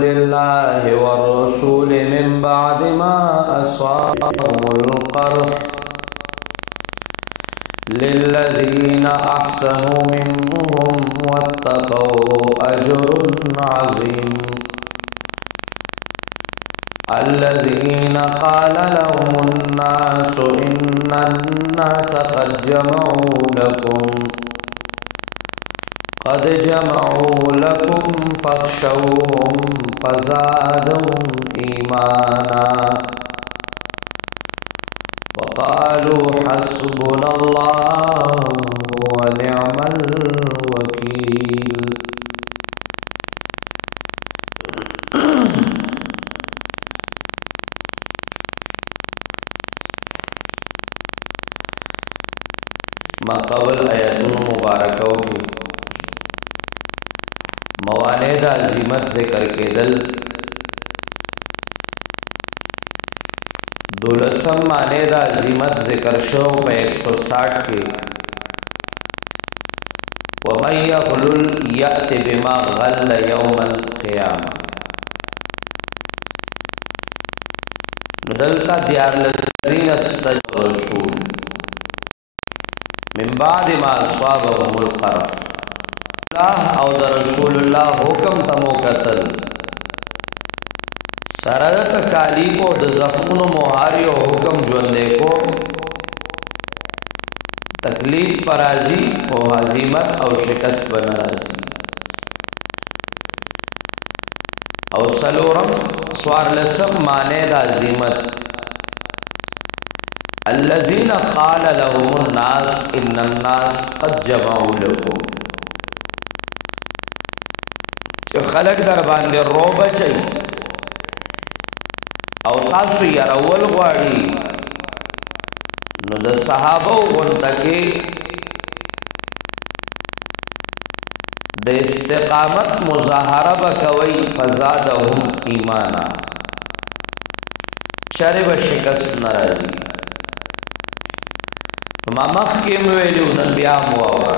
लिल्लाहि वर्रसूल मिन बादि मा अस्वाबहुमुल क़र्ह लिल्लज़ीना अहसनू मिनहुम वत्तक़ौ अज्रुन अज़ीम अल्लज़ीना क़ाल लहुमुन्नासु इन्नन्नास क़द जमऊ लकुम फ़ख़्शौहुम फ़ज़ादहुम ईमाना वक़ालू हस्बुनल्लाहु व निअमल वकील। माक़बल आयतुन मुबारकों की मवानेद अज़ीमत ज़िक्र के दल दुलसम मानेद अज़ीमत ज़िक्र शो पे 160 के वमन यग़लुल यअति बिमा गल्ल यौमल क़ियामा नुदलता दियार लज़ीना इस्तजबू रसूल मिन बादि मा अस्वाबहुमुल क़र्ह और द रसूलुल्लाह हुक्म तमो कतल सरदत काली को द जख्मन मोहारी और हुक्म जोंदे को तकलीफ पराजी को हजीमत और शिकस्त बना राजी और सलोरम स्वारलसम माने दाजीमत अल्लज़ीना क़ाल लहुमुन्नास इन्नन्नास क़द जमऊ लकुम खलक दर बांधे रो बचई और तासु यरवल ग्वाड़ी नु द सहाबो गुंतके द इस्तिकामत मुजाहरा बकवई फज़ादहुम ईमाना शर व शिकस्त नाराजी ममख के वेलू नन बिया मुआवरा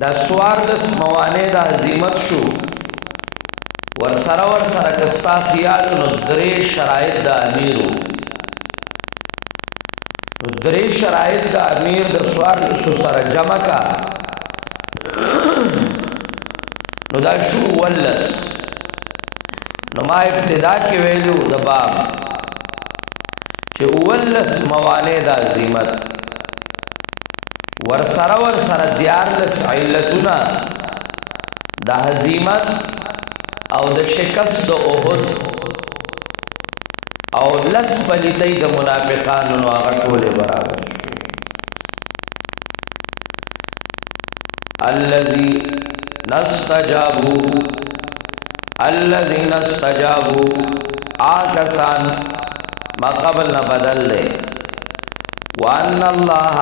दा स्वारदस मवाने दा अजीमत शो वर्सरा कस्ता खियाल नुद्रे शराइत दा अमीरू नुद्रे शराइत दा अमीर दा स्वारदस सर जमा का नुदा शो वल्लस नुमा इब्तिदा के वेलू दबाब चे वल्लस मवाने दा अजीमत वर्सरा दियारलस इल्लतुना द हजीमत और द शिकस्त द उहुद और लस पलितई द मुनाफिकान टोले बराबर अल्लज़ीना इस्तजाबू आकसान माक़बल न बदल दे वअन्नल्लाह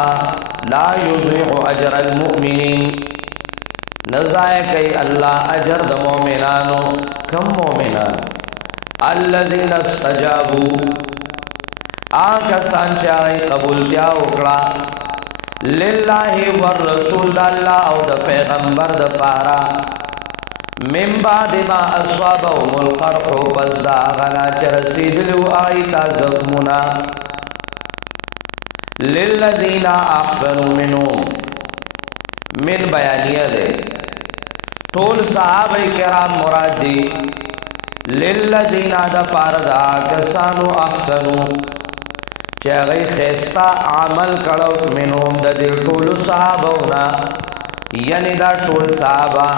ला युज़िअु अजरल मुमिनीन नज़ाए कई अल्लाह अजर द मोमिनानो कम मोमिनान अल्लज़ीना इस्तजाबू आकसान चाहे कबूल क्या उकड़ा लिल्लाहि वर रसूल अल्लाह और द पैगंबर द पारा मिन बादि मा अस्वाबहुमुल क़र्ह बज़दा गना चरसीदलु आईता ज़ख्मुना लिल्लज़ीना अहसनु मिनहुम मिन बयानिया दे टोल सहाबा किराम मुरादी लिल्लज़ीना द पारदा कसानु अहसनु चाहे खैस्ता अमल करो मिनहुम द टोल सहाबोना यानी दा टोल सहाबा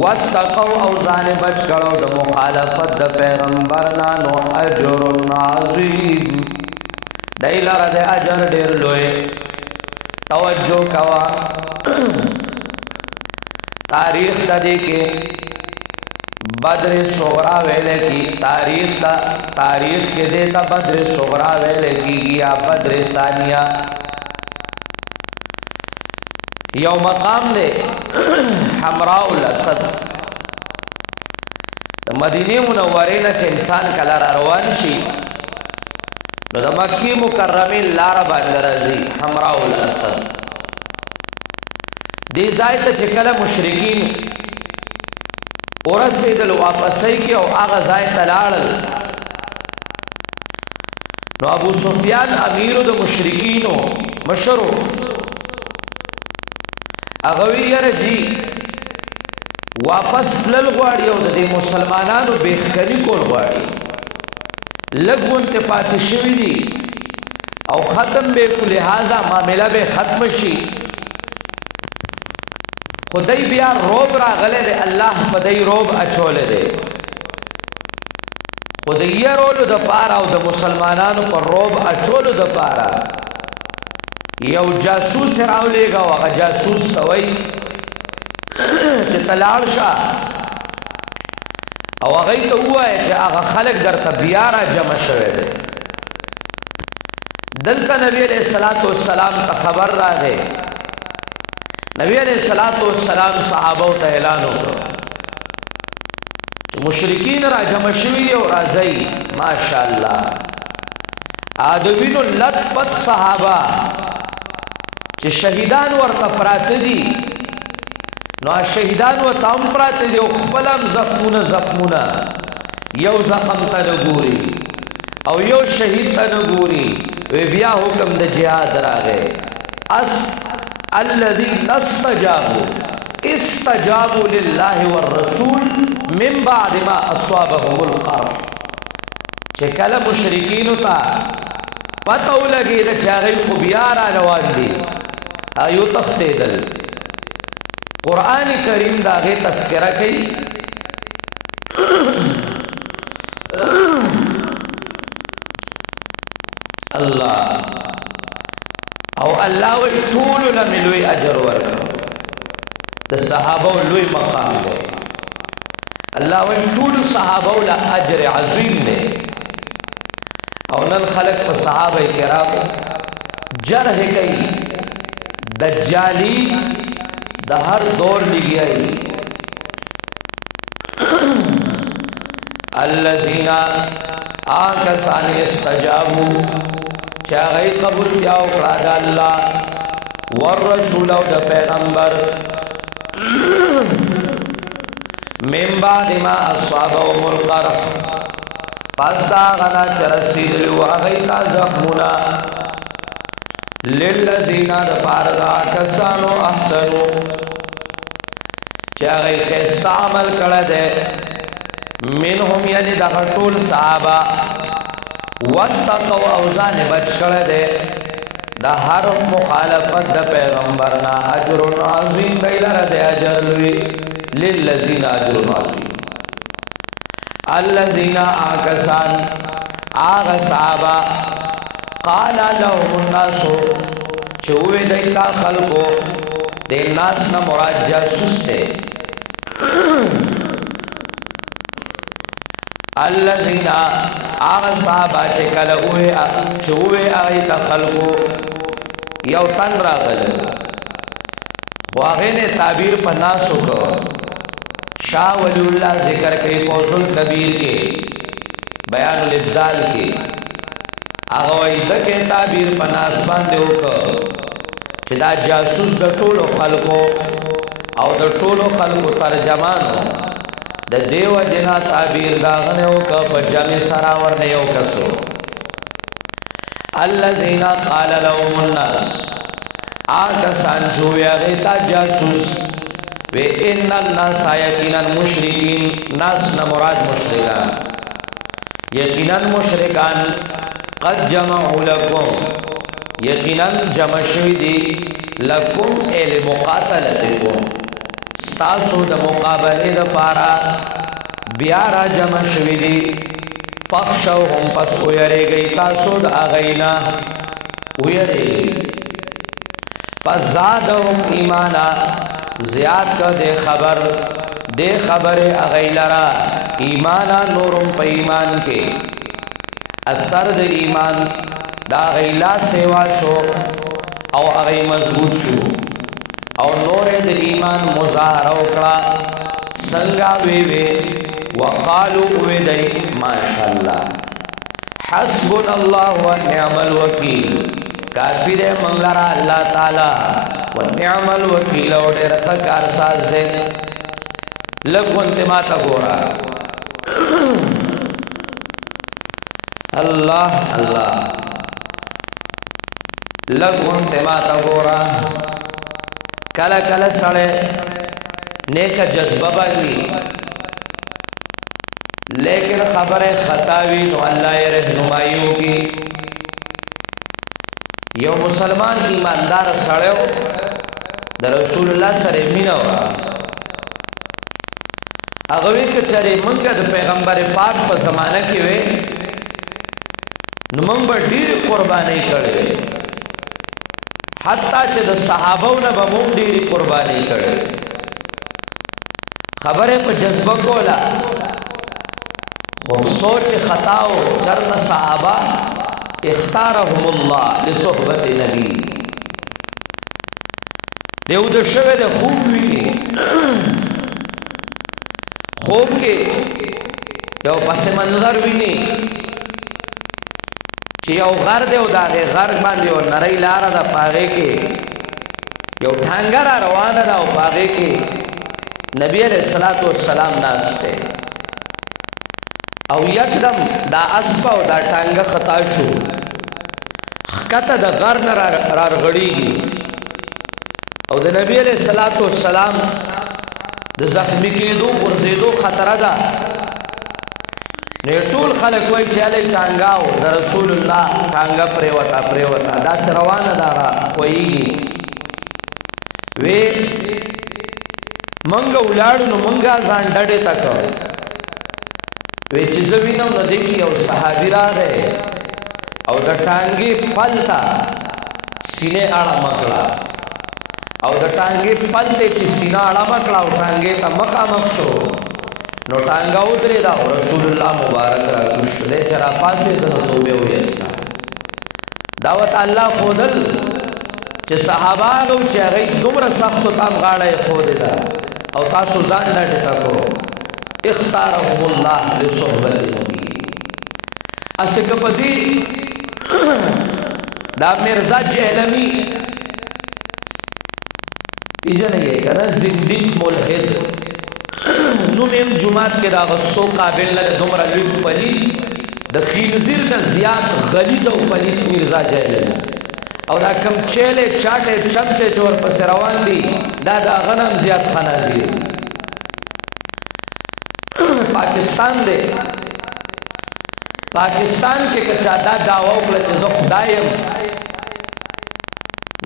वत्तक़ौ औज़ान बच करो द मुखालफत द पैगंबर नानो अजरुन अज़ीम दैला दे अजर डेर लोए तवज्जो कवा तारीख दे के बद्र सुगरा वेले की तारीख के देता बद्र सुगरा वेले की या बद्र सानिया यो मकाम दे हमराउल असद मदीने मुनव्वरे न इंसान कला रवान शी नो मक्की मुकर्रमी लार बांदरजी हमराउल असद دی ځای ته چې کله مشرکین ورسېدل واپسۍ کې او هغه ځای ته لاړل نو ابو سفیان امیرو د مشرکینو مشرو هغه وی یاره جی واپس تلل غواړي او د دې مسلمانانو بېخکني کول غواړي لږ غونټې پاتې شوي دي او ختم به کو لہذا معامله به ختم شي خدای بیا روب راغله دی الله په دې روب اچولې دی خدای یې رولو د پاره او د مسلمانانو پر روب اچولو د پاره یو جاسوس راولېګا او هغه جاسوس وای چې تلاړ شه او هغه ته وایي چې هغه خلک درته بیا را جمع شوی دی دلته نبی علیہ الصلوۃ والسلام ته خبر راغی نبی علیہ الصلوۃ والسلام صحابه ته اعلان وکړ مشرکین را جمع شوی او راځي ماشاءالله ادوینو لت پت صحابه چې شهیدان ورته پراته دي نو شهیدان ورته هم پراته دي او خپل هم زخمونه یو زخم ته ګوري او یو شهید ته ګوري وی بیا حکم د جهاد راغی الذين استجابوا لله والرسول من بعد ما اصابهم القرح چې کله مشرکین ته پته ولګي د چاغې خو بیا را روان دي ایو تختیدل قران کریم داغه تذکرہ کوي الله او الله ټول لملوي اجر ورکړي د صحابه لوی مقام دی الله ټول صحابه له اجر عظیم دی او نن خلق په صحابه کرام جرح کوي دجالی د هر دور لګیایي الذين آکسان استجابوا چا غي قبول کیا او کړه د الله والرسول او د پیغمبر من بعد ما اصابهم القرح پس دا غنا چرسیدل و اغیتا زخمنا للذین دپاردا کسانو احسنو چا غی خیست عمل کړه منهم یعنی دا ټول صحابه واتقوا اوزان بچ کړه دے دا هر مخالفت د پیغمبرنا اجر عظیم دیلر دے اجر لوی للذین اجر عظیم الذین آکسان آغ صحابہ قال لهم الناس چوئے دیتا خلقو دے ناس نا مراد جاسوس دے الذين صحابه کله وې چوي ایت خلقو یو تن راغل واغه نه تعبیر په ناسو کو شاه ولی الله ذکر کوي فوز الکبیر کې بیان الابدال کې هغه ایت کې تعبیر په ناس باندې وکړه چې دا جاسوس د ټولو خلقو او د ټولو خلقو ترجمانو د دیو جنا تعبیر داغنه او کا پجامه سراور نه یو کسو الذين قال لهم الناس آکسان جو یغتا جاسوس و ان الناس یقینا مشرکین ناس نہ مراد مشرکان یقینا مشرکان قد جمعوا لكم یقینا جمع شوی دی لکم ال مقاتلتکم ساسو د مقابله د پارا بیا را جمع شوی دی فخشوهم پس ویریږي تاسو د اغینا ویریږي پس زادهم ایمانا زیاد کا دے خبر اغیلرا ایمانا نورم پا ایمان کے اثر د ایمان دا غیلا سیوا شو او اغی مضبوط شو او نور د ایمان مظاهره وکړه څنګه وی وقالو وی ماشاءالله حسبنا الله ونعم الوکیل کافی دے منگلرا اللہ تعالی ونعم الوکیل او ډیر ښه کارساز دی لږ غونډې ماته ګوره الله الله لږ غونډې ماته ګوره کله کله سړی نیکه جذبه به وي لیکن خبر خطا وي نو الله یې رهنمایي وکړي یو مسلمان ایماندار سړی د رسول الله سره مینه وه هغه وی که چېرې موږ د پیغمبر پاک په زمانه کې وې نو موږ به ډېرې قربانۍ کړې وې حتی چې د صحابو نه به موږ ډېرې قربانۍ کړې خبرې په جذبه کوله خو سوچ خطا و چرته صحابه اختارهم الله لصحبت نبی دیو د شوه د خوب ویني خوب کې یو پس منظر ویني چې یو غر دی او دا غر باندې یو نری لاره ده پاغې کې یو ټانګه را روانه ده او پاغې کې نبی علیہ الصلوۃ والسلام ناشته او یکدم دا اسپا او دا ټانګه خطا شو خطه د غر نه را غړیږي او د نبی علیہ الصلوۃ والسلام د زخمی کېدو ورزيدو خطر ده نه ټول خلک وایي چې علی ټانګاو د رسول الله ټانګه پریوتا دا روانه دارا کوي وی منګ ولاړو نو منګه ځان ډډه تک وی چې زوینم نو دیکي او صحابي راغی او د ټانګي پلتا سینې اړه مکړه او د ټانګي پلته چې سینه اړه مکړه او ټانګي ته مخامخ شو نو ټانګا ودرې دا رسول الله مبارک را کوشله چې را پاسې د توبه وېستا دعوت الله خودل چې صحابانو چې هغه دومره سخت تام غاړه خود دا او تاسو ځان نه ټکو اختارهم الله لصحبت النبي اسکپدی دا مرزا جهلمی پیژنې کنه زنديق ملحد نو مم جمعات کې دا غصو قابل نه دومره لوی پلی د خنزیر نه زیات غلیظ او پلی مرزا جهلمی او دا کم چیلې چاټې چمچې جوړ پس روان دي دا غنم زیات خنازیر پاکستان دے پاکستان کے کچا دا دعوی وکړه چې زه خدایم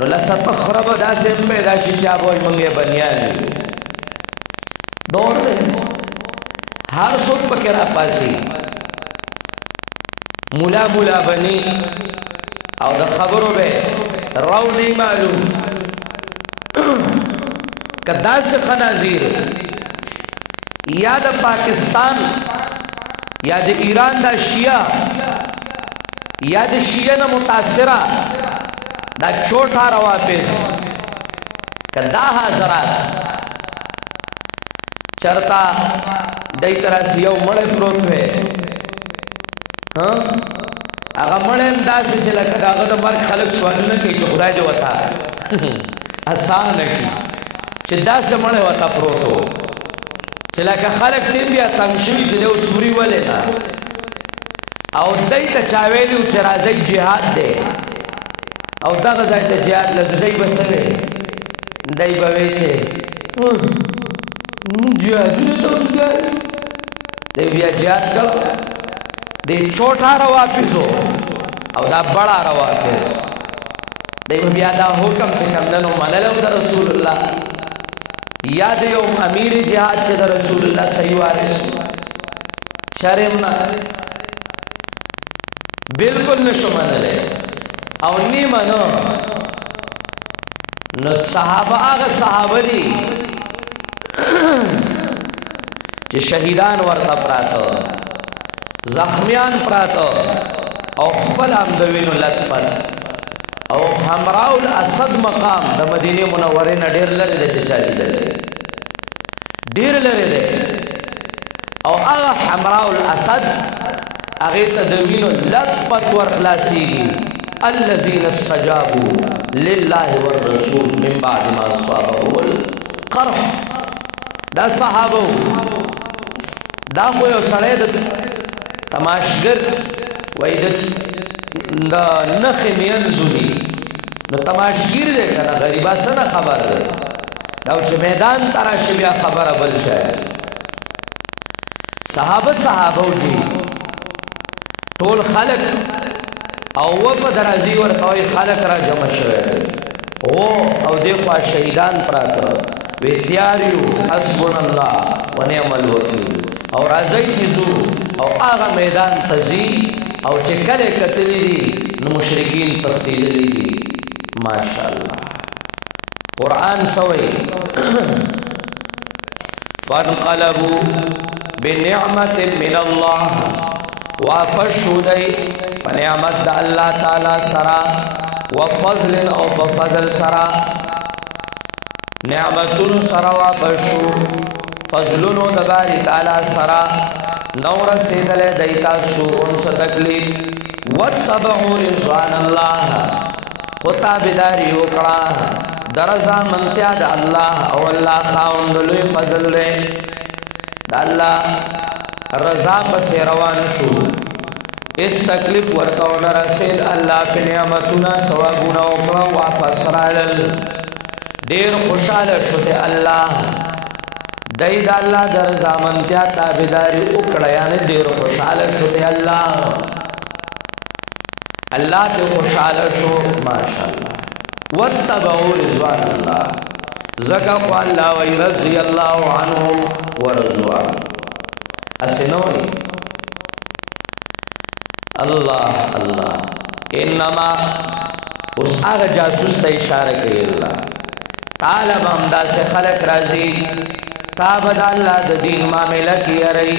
نو لسط خراب دا سیم پیدا شي چې وای مونږه بنیان دور دی هر څوک پکې را پاسي مولا بني او د خبرو به راو نه معلوم کدا سے خنازیر یا د پاکستان یا د ایران دا شیعہ یا د شیعہ نه متاثرہ دا چھوٹا روافظ کدا حضرات چرتا دای طرح سیو مړ پروت وې ها هغه مړ انداز چې لکه داغه د مرګ خلک سوالونه کوي چې خدای دې وتا آسان نشي چې داسې مړ وتا پروتو چې لکه خلک دې بیا تنګشي چې له سوري ولې نه او دای ته چا ویلو چې راځي jihad دی او دغه ځای ته jihad لږی بسوي دای به وی چې jihad ته وځي دې بیا jihad کړو دې چھوٹا روافظو او دا بڑا روافظ دې بیا دا حکم چې کمندنو منلو د رسول الله یاد یوم امیر جهاد چې د رسول الله صحیح وارث شرمنا بالکل نشو منله او نی منو نو صحابه هغه صحابه دي چې شهیدان ورته پراته زخمیان پراته او خپل هم د وینو لطمت او حمراء الاسد مقام د مدینه منوره نه ډیر لري د چالي لري ډیر لري ده او هغه حمراء الاسد هغه ته د وینو لطمت ور خلاصيږي الذين استجابوا لله والرسول من بعد ما اصابهم القرح. دا صحابه دا خو یو سړی د تماشګر وای د نخې مینځو دي نو تماشګر دی که نه غریبه څه نه خبر دی دا چې میدان ته راشي بیا خبره بل شی صحابه دي ټول خلک او په درازي ورته وایي خلک را جمع شوی دی او دې خوا شهیدان پراته وی تیار یو حسبنا الله ونعم الوکیل او راځئ چې ځو او هغه میدان ته ځي او چې کله کتلي دي نو مشرکین تښتېدلي دي. ماشاءالله قرآن سوی فانقلبوا بنعمت من الله واپس شو دی په نعمت د الله تعالی سره وفضل او په فضل سره نعمتونو سره واپس شو فضلونو د باری تعالی سره نو رسېدلی دی تاسو اونس تکلیف واتبعوا رضوان الله خو تابعداري وکړه د رضامندتیا د الله او الله خاوند لوی فضل دی د الله رضا پسې روان شو اس تکلیف ورته ونه رسېد الله په نعمتونه ثوابونه وکړه واپس رالل ډېر خوشحاله شو دی الله دی د الله د رضامندتیا تابعداري وکړه یعنې ډېر خوشحاله شو دی الله ته خوشحاله شو. ماشاءالله واتبعوا رضوان الله ځکه خو الله وایي رضي الله عنهم ورضوا عنه اسنوي الله انما اوس هغه جاسوس ته اشاره کوي الله تعالی بامدا سے خلق راضی تابد الله د دین معاملہ کی اری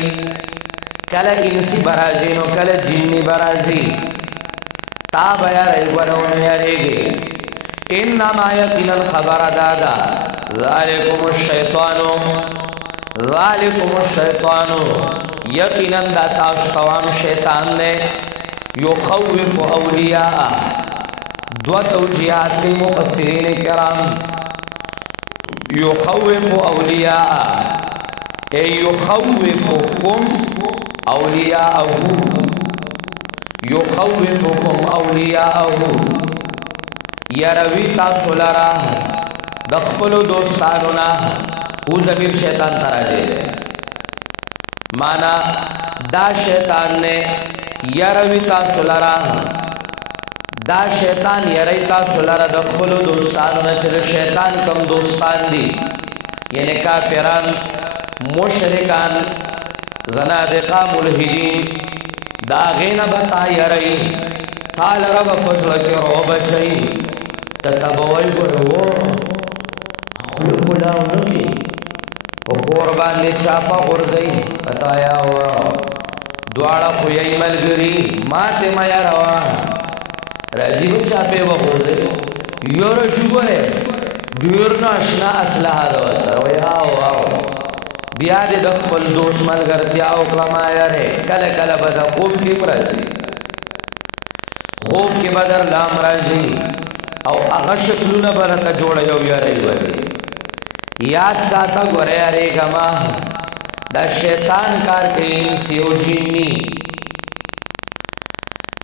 کله انسی برازی نو کله جنی برازی تاب یاری ورونه یریږي انما یقینا خبر دادا ذالکم الشیطان یقینا دا تاسو توام شیطان نے یخوف اولیاء دو توجیحات کی مفسرین کرام یخوف اولیاء ای یخوفکم اولیاءه یخوفکم اولیاءه یروی تاسو لرا د خپلو دوستانو نه او ضمیر شیطان ته راځي مانا دا شیطان نے یروی تاسو لرا دا شیطان یری تاسو لرا د خپلو دوستانو نه چې شیطان کم دوستان دي یعنی کافران مشرکان زنادقه ملحدین دا غینه بتا یری قال رب فضل کی رو بچئی تتبوی گرو خلق لاو نکی و قربان نے چاپا غرزئی بتایا ہوا دوارا خویئی ملگری ماتے میا روا رازی بو چاپے و غرزئی یور شکر ہے دیرنا اشنا اسلحہ دو سر وی آو بیاد دخل دوست ملگرتی آو کلمایا رہے کل کل بدا خوب کی پرازی خوب کی بدر لام راځي او هغه شکلونه برته جوړ یو یاري وږي یاد ساته ګوره یاري ګما دا شیطان کار کوي سیو جنی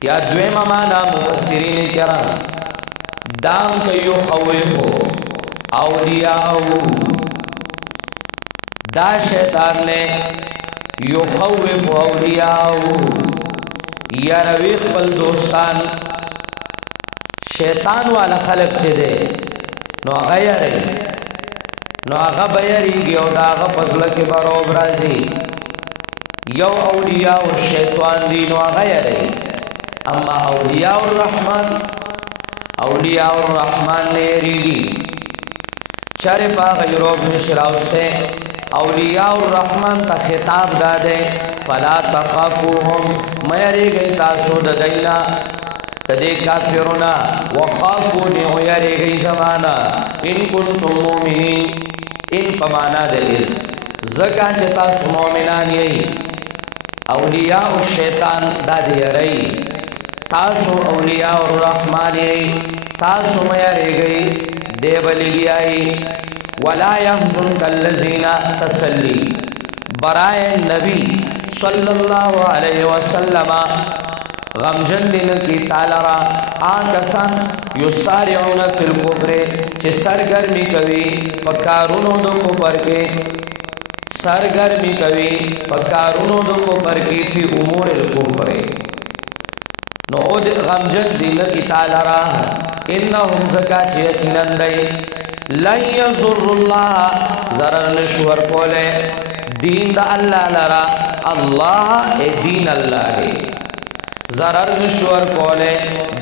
یا دویمه معنا مفسرین کرام دام کوي خوفو اولیاء دا شیطان نے یخوف اولیاء یاروی خپل دوستان شیطان والا خلق چه دے نو آغا یاری نو آغا بیاریگی او دا آغا پزلک بروب رازی یو اولیاء الشیطان دی نو آغا یاری اما اولیاء الرحمن نے یریگی چارے پا غیروب مشراوستے اولیاء الرحمن تا خطاب دادے فلا تخافوهم میری گئی تاسو ددینا تدے کافرونا وخافونی ویری گئی زمانا ان کنتم مومنین ان پمانا دلیل زکا چتا مومنان یہی اولیاء الشیطان دا دی رئی تاسو اولیاء الرحمن تاسو مې ریږي دیبلیای ولا يحزنك الذين تسلی برائے نبی صلی اللہ علیہ وسلم غمجن دین کی تعالی را آکسان یسارعون فی الکفر چه سرگرمی کوي پکارونو دو کفر کے سرگرمی کوي پکارونو دو کفر کی فی امور الکفر نو غمجن دین کی تعالی را انہم زکات یقیناً دی لن یضر اللہ ضرر نشور کولے دین دا اللہ لرا اللہ اے دین اللہ ہے ضرر نشور کولے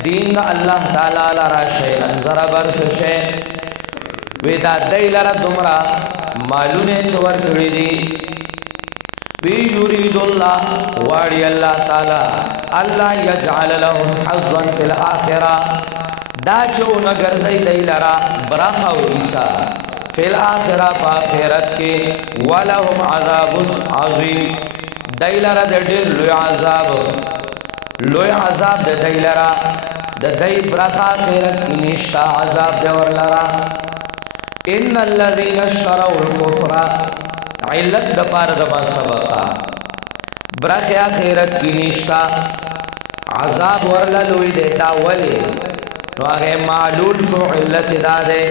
دین دا اللہ تعالی لرا شیئن ضرر برس شے ویدا دی لرا دمرا معلونے چور کری دی وی یرید اللہ واری اللہ تعالی اللہ یجعل لهم حظا فی الآخرہ دا چو نگر زی دی لرا براخ و عیسیٰ فی الآخرہ پا آخرت کے ولہم عذاب عظیم دی لرا دا دیر لوی عذاب دا دی لرا دا دی براخ آخرت کی نشتا عذاب دور لرا ان الذین اشتروا الکفر علت دا پار دا ما سبقا براخ آخرت کی نشتا عذاب ورلا لوی دیتا ولی نو آگے معلول شو علت دادے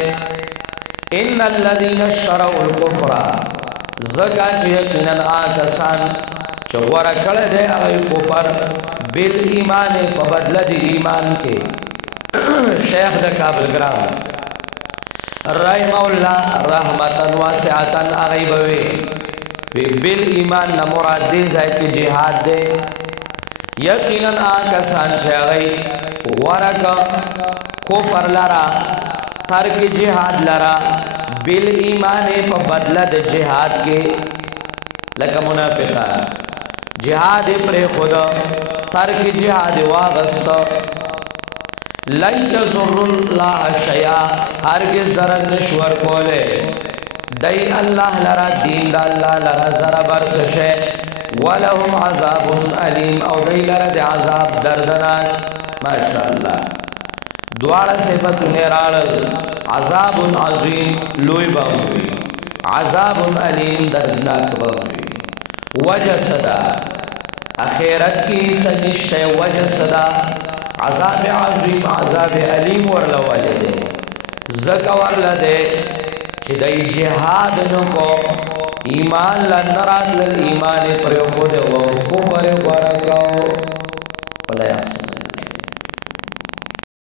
ان الذین اشتروا الکفر زکا چی یقیناً آکسان چو ورکڑ دے آئی کفر بالایمان پبدل دی ایمان کے شیخ دا کابل گرام رحمہ اللہ رحمتا واسعتا آگئی بوے بالایمان نمراد دے زائد کی جہاد دے یقیناً آکسان چی آگئی ورکا کفر لرا ترک جہاد لرا بال ایمان پا بدلد جہاد کے لکا منافقان جہاد پر خدا ترک جہاد واغست لن یضر اللہ شیعہ ہرگز ضرر نشور کولے دی اللہ لرا دین دا اللہ لرا ضرر برس شے ولہم عذاب علیم او دی لرا دی عذاب دردنان ماشاءاللہ دوارا صفت نیرال عذاب عظیم لوی باوی عذاب علیم دردناک باوی وجہ صدا اخیرت کی سجشت وجہ صدا عذاب عظیم عذاب علیم ورلا والدے زکا ورلا دے چی دی جہاد نکو ایمان لنرات للایمان پر خود و کفر ورکاو